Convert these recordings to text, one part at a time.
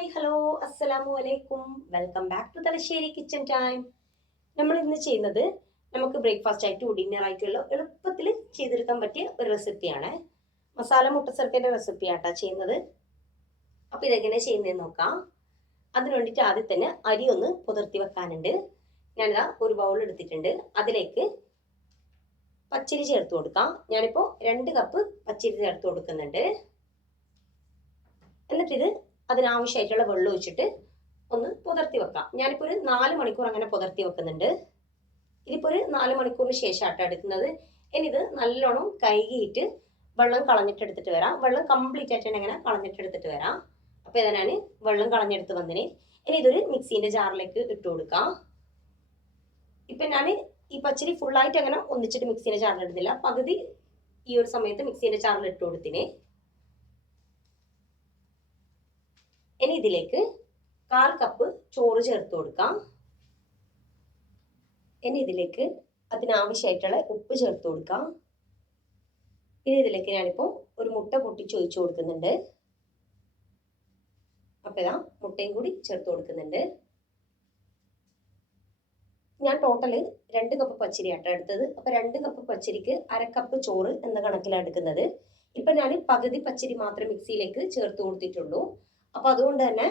Hi hello അസ്സലാമു അലൈക്കും. Welcome back to Thalassery kitchen time. നമ്മൾ ഇന്ന് ചെയ്യുന്നത് നമുക്ക് ബ്രേക്ക്ഫാസ്റ്റ് ആയിട്ടും ഡിന്നർ ആയിട്ടുള്ള എളുപ്പത്തിൽ ചെയ്തെടുക്കാൻ പറ്റിയ ഒരു റെസിപ്പിയാണ്. മസാല മുട്ടസർക്കന്റെ റെസിപ്പിയാട്ടാ ചെയ്യുന്നത്. അപ്പോൾ ഇതെങ്ങനെ ചെയ്യുന്നതെന്ന് നോക്കാം. അതിന് വേണ്ടിയിട്ട് ആദ്യം തന്നെ അരി ഒന്ന് പുതിർത്തി വെക്കാനുണ്ട്. ഞാനിതാ ഒരു ബൗൾ എടുത്തിട്ടുണ്ട്. അതിലേക്ക് പച്ചരി ചേർത്ത് കൊടുക്കാം. ഞാനിപ്പോൾ രണ്ട് കപ്പ് പച്ചരി ചേർത്ത് കൊടുക്കുന്നുണ്ട്. എന്നിട്ടിത് അതിനാവശ്യമായിട്ടുള്ള വെള്ളം ഒഴിച്ചിട്ട് ഒന്ന് പുതർത്തി വെക്കാം. ഞാനിപ്പോൾ ഒരു നാല് മണിക്കൂർ അങ്ങനെ പുതർത്തി വെക്കുന്നുണ്ട്. ഇതിപ്പോൾ ഒരു നാല് മണിക്കൂറിന് ശേഷം ശേഷമാട്ടോ എടുക്കുന്നത്. ഇനി ഇത് നല്ലോണം കഴുകിയിട്ട് വെള്ളം കളഞ്ഞിട്ട് എടുത്തിട്ട് വരാം. വെള്ളം കംപ്ലീറ്റ് ആയിട്ട് അങ്ങനെ കളഞ്ഞിട്ട് എടുത്തിട്ട് വരാം. അപ്പോൾ ഇതിനാണ് വെള്ളം കളഞ്ഞെടുത്ത് വന്നിന്. ഇനി ഇതൊരു മിക്സീന്റെ ജാറിലേക്ക് ഇട്ട് കൊടുക്കാം. ഇപ്പം ഞാൻ ഈ പച്ചരി ഫുള്ളായിട്ട് അങ്ങനെ ഒന്നിച്ചിട്ട് മിക്സീന്റെ ജാറിൽ ഇടുന്നില്ല പകുതി ഈ ഒരു സമയത്ത് മിക്സീന്റെ ജാറിൽ ഇട്ട് കൊടുത്തിന്. ഇനി ഇതിലേക്ക് കാൽ കപ്പ് ചോറ് ചേർത്ത് കൊടുക്കാം. ഇനി ഇതിലേക്ക് അതിനാവശ്യമായിട്ടുള്ള ഉപ്പ് ചേർത്ത് കൊടുക്കാം. ഇനി ഇതിലേക്ക് ഞാനിപ്പോൾ ഒരു മുട്ട പൊട്ടിച്ച് ഒഴിച്ചു കൊടുക്കുന്നുണ്ട്. അപ്പോൾ ഇതാ മുട്ടയും കൂടി ചേർത്ത് കൊടുക്കുന്നുണ്ട്. ഞാൻ ടോട്ടൽ രണ്ട് കപ്പ് പച്ചരി ആട്ടോ എടുത്തത്. അപ്പോൾ രണ്ട് കപ്പ് പച്ചരിക്ക് അര കപ്പ് ചോറ് എന്ന കണക്കിലാണ് എടുക്കുന്നത്. ഇപ്പം ഞാൻ പകുതി പച്ചരി മാത്രം മിക്സിയിലേക്ക് ചേർത്ത് കൊടുത്തിട്ടുള്ളൂ. അപ്പോൾ അതുകൊണ്ട് തന്നെ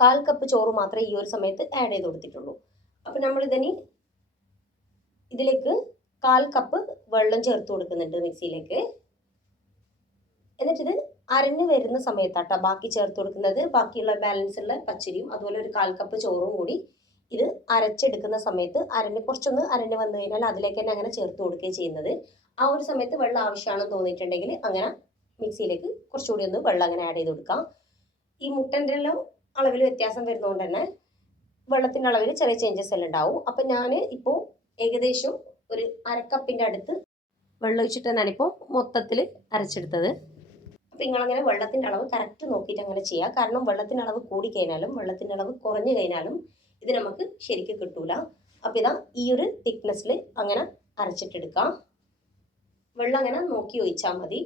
കാൽ കപ്പ് ചോറ് മാത്രമേ ഈ ഒരു സമയത്ത് ആഡ് ചെയ്ത് കൊടുത്തിട്ടുള്ളൂ. അപ്പോൾ നമ്മൾ ഇതിന് ഇതിലേക്ക് കാൽ കപ്പ് വെള്ളം ചേർത്ത് കൊടുക്കുന്നുണ്ട് മിക്സിയിലേക്ക്. എന്നിട്ടിത് അരഞ്ഞ് വരുന്ന സമയത്താട്ടോ ബാക്കി ചേർത്ത് കൊടുക്കുന്നത്. ബാക്കിയുള്ള ബാലൻസ് ഉള്ള പച്ചരിയും അതുപോലെ ഒരു കാൽ കപ്പ് ചോറും കൂടി ഇത് അരച്ചെടുക്കുന്ന സമയത്ത് അരഞ്ഞ് കുറച്ചൊന്ന് അരഞ്ഞ് വന്നു കഴിഞ്ഞാൽ അതിലേക്ക് തന്നെ അങ്ങനെ ചേർത്ത് കൊടുക്കുകയും ചെയ്യുന്നത്. ആ ഒരു സമയത്ത് വെള്ളം ആവശ്യമാണെന്ന് തോന്നിയിട്ടുണ്ടെങ്കിൽ അങ്ങനെ മിക്സിയിലേക്ക് കുറച്ചുകൂടി ഒന്ന് വെള്ളം അങ്ങനെ ആഡ് ചെയ്ത് കൊടുക്കാം. ഈ മുട്ടന്റെ എല്ലാം അളവിൽ വ്യത്യാസം വരുന്നതുകൊണ്ട് തന്നെ വെള്ളത്തിന്റെ അളവിൽ ചെറിയ ചേഞ്ചസ് എല്ലാം ഉണ്ടാവും. അപ്പം ഞാൻ ഇപ്പോൾ ഏകദേശം ഒരു അരക്കപ്പിന്റെ അടുത്ത് വെള്ളം ഒഴിച്ചിട്ട് തന്നെയാണ് ഇപ്പോൾ മൊത്തത്തിൽ അരച്ചെടുത്തത്. അപ്പം നിങ്ങളങ്ങനെ വെള്ളത്തിന്റെ അളവ് കറക്റ്റ് നോക്കിയിട്ട് അങ്ങനെ ചെയ്യുക കാരണം വെള്ളത്തിന്റെ അളവ് കൂടി കഴിഞ്ഞാലും വെള്ളത്തിന്റെ അളവ് കുറഞ്ഞു കഴിഞ്ഞാലും ഇത് നമുക്ക് ശരിക്കും കിട്ടൂല. അപ്പം ഇതാ ഈ ഒരു തിക്നെസ്സിൽ അങ്ങനെ അരച്ചിട്ടെടുക്കാം. വെള്ളം അങ്ങനെ നോക്കി ഒഴിച്ചാൽ മതി.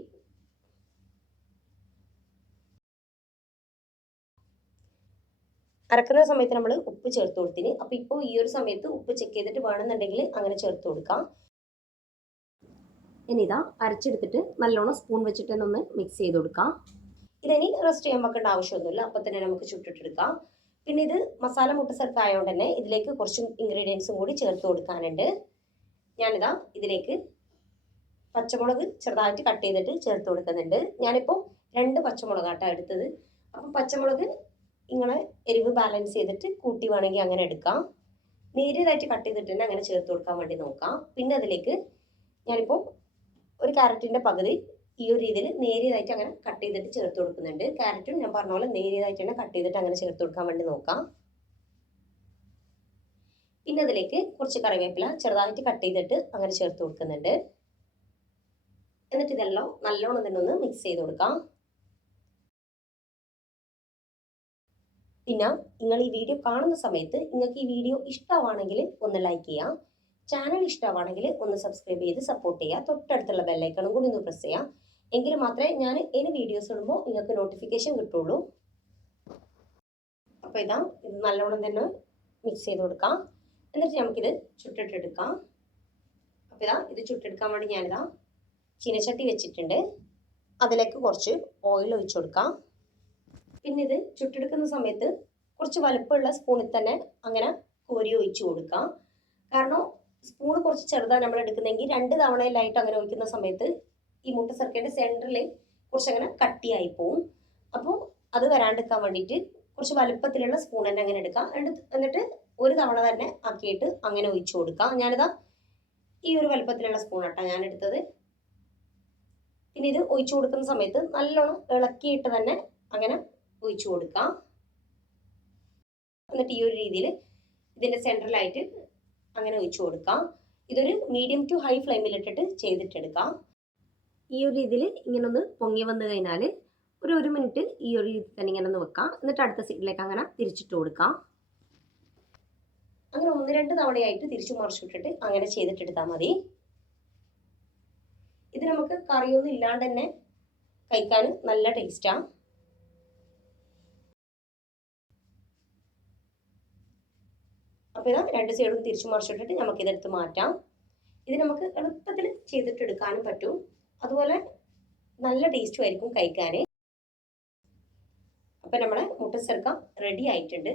അരക്കുന്ന സമയത്ത് നമ്മൾ ഉപ്പ് ചേർത്ത് കൊടുത്തിന്. അപ്പോൾ ഇപ്പോൾ ഈ ഒരു സമയത്ത് ഉപ്പ് ചെക്ക് ചെയ്തിട്ട് വേണമെന്നുണ്ടെങ്കിൽ അങ്ങനെ ചേർത്ത് കൊടുക്കാം. ഇനി ഇതാ അരച്ചെടുത്തിട്ട് നല്ലോണം സ്പൂൺ വെച്ചിട്ട് ഒന്ന് മിക്സ് ചെയ്ത് കൊടുക്കാം. ഇതിനി റെസ്റ്റ് ചെയ്യാൻ വെക്കേണ്ട ആവശ്യമൊന്നുമില്ല. അപ്പം തന്നെ നമുക്ക് ചുട്ടിട്ടെടുക്കാം. പിന്നെ ഇത് മസാല മുട്ട സെറ്റ് ആയതുകൊണ്ട് തന്നെ ഇതിലേക്ക് കുറച്ച് ഇൻഗ്രീഡിയൻസും കൂടി ചേർത്ത് കൊടുക്കാനുണ്ട്. ഞാനിതാ ഇതിലേക്ക് പച്ചമുളക് ചെറുതായിട്ട് കട്ട് ചെയ്തിട്ട് ചേർത്ത് കൊടുക്കുന്നുണ്ട്. ഞാനിപ്പോൾ രണ്ട് പച്ചമുളകാട്ടാണ് എടുത്തത്. അപ്പം പച്ചമുളക് ഇങ്ങനെ എരിവ് ബാലൻസ് ചെയ്തിട്ട് കൂട്ടി വേണമെങ്കിൽ അങ്ങനെ എടുക്കാം. നേരിയതായിട്ട് കട്ട് ചെയ്തിട്ട് തന്നെ അങ്ങനെ ചേർത്ത് കൊടുക്കാൻ വേണ്ടി നോക്കാം. പിന്നെ അതിലേക്ക് ഞാനിപ്പോൾ ഒരു ക്യാരറ്റിന്റെ പകുതി ഈ ഒരു രീതിയിൽ നേരിയതായിട്ട് അങ്ങനെ കട്ട് ചെയ്തിട്ട് ചേർത്ത് കൊടുക്കുന്നുണ്ട്. ക്യാരറ്റും ഞാൻ പറഞ്ഞ പോലെ നേരിയതായിട്ട് തന്നെ കട്ട് ചെയ്തിട്ട് അങ്ങനെ ചേർത്ത് കൊടുക്കാൻ വേണ്ടി നോക്കാം. പിന്നെ അതിലേക്ക് കുറച്ച് കറിവേപ്പില ചെറുതായിട്ട് കട്ട് ചെയ്തിട്ട് അങ്ങനെ ചേർത്ത് കൊടുക്കുന്നുണ്ട്. എന്നിട്ട് ഇതെല്ലാം നല്ലോണം തന്നെ ഒന്ന് മിക്സ് ചെയ്ത് കൊടുക്കാം. പിന്നെ നിങ്ങൾ ഈ വീഡിയോ കാണുന്ന സമയത്ത് നിങ്ങൾക്ക് ഈ വീഡിയോ ഇഷ്ടമാണെങ്കിൽ ഒന്ന് ലൈക്ക് ചെയ്യാം ചാനൽ ഇഷ്ടമാണെങ്കിൽ ഒന്ന് സബ്സ്ക്രൈബ് ചെയ്ത് സപ്പോർട്ട് ചെയ്യുക. തൊട്ടടുത്തുള്ള ബെല്ലൈക്കണും കൂടി ഒന്ന് പ്രസ് ചെയ്യാം എങ്കിൽ മാത്രമേ ഞാൻ ഇനി വീഡിയോസ് ഇടുമ്പോൾ നിങ്ങൾക്ക് നോട്ടിഫിക്കേഷൻ കിട്ടുള്ളൂ അപ്പോൾ ഇതാ ഇത് നല്ലോണം തന്നെ മിക്സ് ചെയ്ത് കൊടുക്കാം. എന്നിട്ട് നമുക്കിത് ചുട്ടിട്ടെടുക്കാം അപ്പോൾ ഇതാ ഇത് ചുട്ടെടുക്കാൻ വേണ്ടി ഞാനിതാ ചീനച്ചട്ടി വെച്ചിട്ടുണ്ട്. അതിലേക്ക് കുറച്ച് ഓയിൽ ഒഴിച്ചു കൊടുക്കാം. പിന്നെ ഇത് ചുട്ടെടുക്കുന്ന സമയത്ത് കുറച്ച് വലുപ്പമുള്ള സ്പൂണിൽ തന്നെ അങ്ങനെ കോരി ഒഴിച്ചു കൊടുക്കാം. കാരണം സ്പൂൺ കുറച്ച് ചെറുതാണ് നമ്മൾ എടുക്കുന്നതെങ്കിൽ രണ്ട് തവണയിലായിട്ട് അങ്ങനെ ഒഴിക്കുന്ന സമയത്ത് ഈ മുട്ട സർക്കേന്റെ സെന്ററിൽ കുറച്ചങ്ങനെ കട്ടിയായി പോവും. അപ്പോൾ അത് വരാണ്ടിരിക്കാൻ വേണ്ടിയിട്ട് കുറച്ച് വലുപ്പത്തിലുള്ള സ്പൂൺ തന്നെ അങ്ങനെ എടുക്കാം. എന്നിട്ട് ഒരു തവണ തന്നെ ആക്കിയിട്ട് അങ്ങനെ ഒഴിച്ചു കൊടുക്കാം. ഞാനിതാ ഈ ഒരു വലുപ്പത്തിലുള്ള സ്പൂൺ ആട്ടാണ് ഞാൻ എടുത്തത്. പിന്നെ ഇത് ഒഴിച്ചു കൊടുക്കുന്ന സമയത്ത് നല്ലോണം ഇളക്കിയിട്ട് തന്നെ അങ്ങനെ ഒഴിച്ചു കൊടുക്കാം എന്നിട്ട് ഈ ഒരു രീതിയിൽ ഇതിന്റെ സെൻട്രലായിട്ട് അങ്ങനെ ഒഴിച്ചു കൊടുക്കാം ഇതൊരു മീഡിയം ടു ഹൈ ഫ്ലെയിമിൽ ഇട്ടിട്ട് ചെയ്തിട്ടെടുക്കാം ഈ ഒരു രീതിയിൽ ഇങ്ങനെ ഒന്ന് പൊങ്ങി വന്നു കഴിഞ്ഞാൽ ഒരു ഒരു മിനിറ്റ് ഈ ഒരു രീതിയിൽ തന്നെ ഇങ്ങനെ ഒന്ന് വെക്കാം എന്നിട്ട് അടുത്ത സൈഡിലേക്ക് അങ്ങനെ തിരിച്ചിട്ട് കൊടുക്കാം അങ്ങനെ ഒന്ന് രണ്ട് തവണയായിട്ട് തിരിച്ചു മറിച്ചിട്ടിട്ട് അങ്ങനെ ചെയ്തിട്ടെടുത്താൽ മതി. ഇത് നമുക്ക് കറിയൊന്നും ഇല്ലാണ്ട് തന്നെ കഴിക്കാൻ നല്ല ടേസ്റ്റാണ് അപ്പോൾ ഇതാ രണ്ട് സൈഡും തിരിച്ചു മറിച്ചിട്ടിട്ട് നമുക്ക് ഇതെടുത്ത് മാറ്റാം. ഇത് നമുക്ക് എളുപ്പത്തിൽ ചെയ്തിട്ടെടുക്കാനും പറ്റും. അതുപോലെ നല്ല ടേസ്റ്റും ആയിരിക്കും കഴിക്കാൻ. അപ്പം നമ്മൾ മുട്ട ചെറുക്കം റെഡി ആയിട്ടുണ്ട്.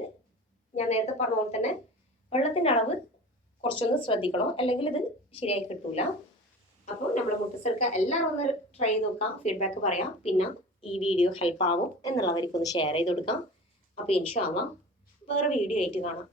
ഞാൻ നേരത്തെ പറഞ്ഞ പോലെ തന്നെ വെള്ളത്തിന്റെ അളവ് കുറച്ചൊന്ന് ശ്രദ്ധിക്കണം. അല്ലെങ്കിൽ ഇത് ശരിയായി കിട്ടൂല. അപ്പോൾ നമ്മൾ മുട്ട ചേർക്ക എല്ലാവരും ഒന്ന് ട്രൈ ചെയ്ത് നോക്കാം. ഫീഡ്ബാക്ക് പറയാം. പിന്നെ ഈ വീഡിയോ ഹെൽപ്പ് ആവും എന്നുള്ളവർക്കൊന്ന് ഷെയർ ചെയ്ത് കൊടുക്കാം. അപ്പോൾ ഇൻഷാല്ലാം വേറെ വീഡിയോ ആയിട്ട് കാണാം.